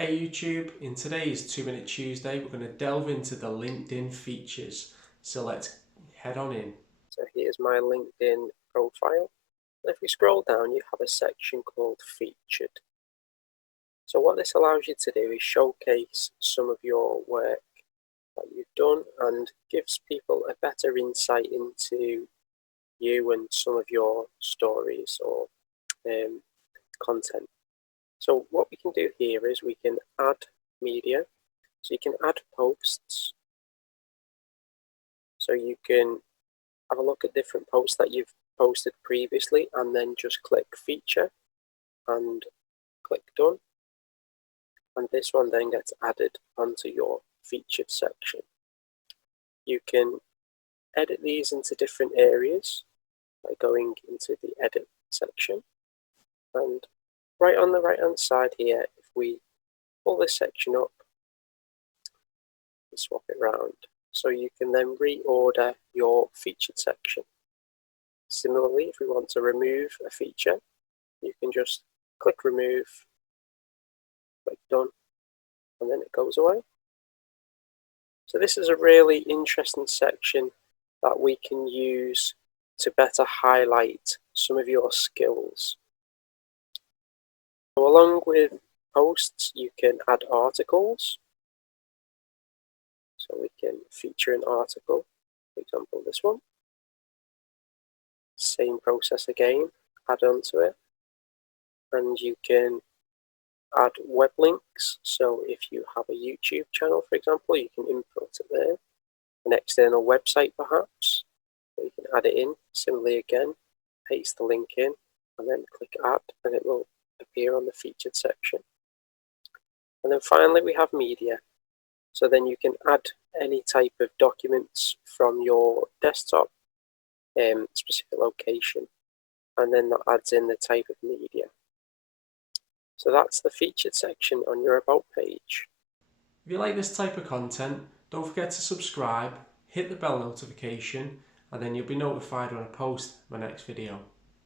Hey YouTube, in today's 2 Minute Tuesday we're going to delve into the LinkedIn features. So let's head on in. So here's my LinkedIn profile. And if we scroll down, you have a section called Featured. So what this allows you to do is showcase some of your work that you've done and gives people a better insight into you and some of your stories or content. So what we can do here is we can add media. So you can add posts. So you can have a look at different posts that you've posted previously and then just click feature and click done, and this one then gets added onto your featured section. You can edit these into different areas by going into the edit section, and right on the right hand side here, if we pull this section up and swap it around, so you can then reorder your featured section. Similarly, if we want to remove a feature, you can just click remove, click done, and then it goes away. So this is a really interesting section that we can use to better highlight some of your skills. So along with posts, you can add articles. So we can feature an article, for example this one. Same process again, add onto it. And you can add web links. So if you have a YouTube channel, for example, you can input it there. An external website perhaps, so you can add it in. Similarly again, paste the link in and then click add and it will appear on the featured section. And then finally we have media. So then you can add any type of documents from your desktop, specific location, and then that adds in the type of media. So that's the featured section on your About page. If you like this type of content, don't forget to subscribe, hit the bell notification, and then you'll be notified when I post my next video.